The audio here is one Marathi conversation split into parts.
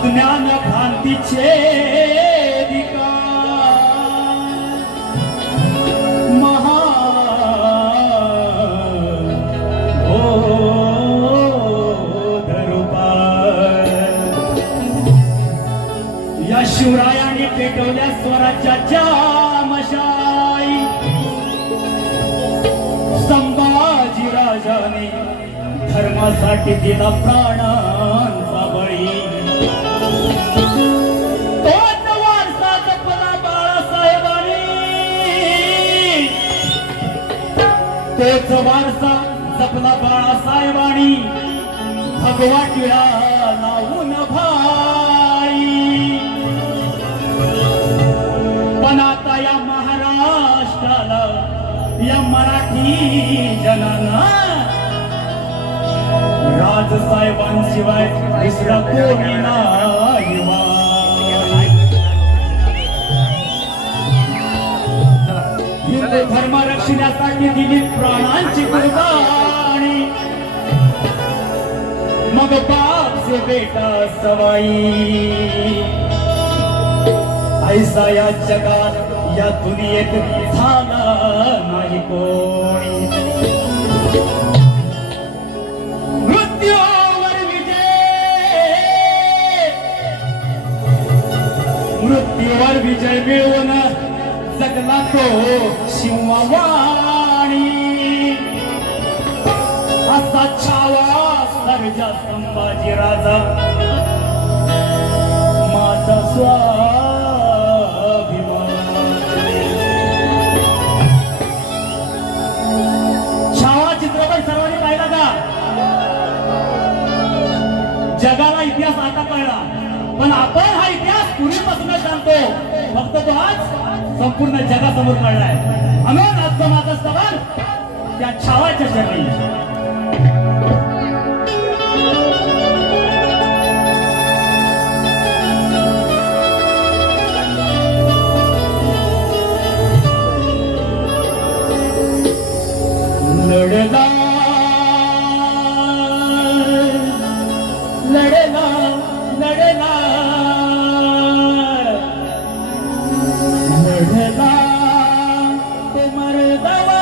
अज्ञान भ्रांतीचे विकार महा ओ या शिवरायाने पेटवल्या स्वराज्याच्या मशाई संभाजी राजाने धर्मासाठी दिला प्राणा। तेच वारसा जपला बाळासाहेबांनी भगवा टिळा लावून भाई पण आता या महाराष्ट्राला या मराठी जनाला राजसाहेबांशिवाय दुसरा कोणी नाही. धर्म रक्षण्यासाठी दिली प्राणांची कुर्बानी. मग बाप से बेटा सवाई. ऐसा या जगात या दुनियेत झाला नाही कोणी. मृत्यूवर विजय. मृत्यूवर विजय मिळवून जगला तो शिववाणी. असा छावा सर्जा संभाजी राजा. माझा स्वाभिमान. छावा चित्रपट सर्वांनी पाहिला का? जगाला इतिहास आता कळला. पण आपण हा इतिहास पूर्वीपासूनच जाणतो? फक्त तो आज संपूर्ण जगासमोर कळलाय म्हणून आज समाज सवाल त्या छावाच्या शरीर Bye-bye.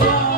छावा,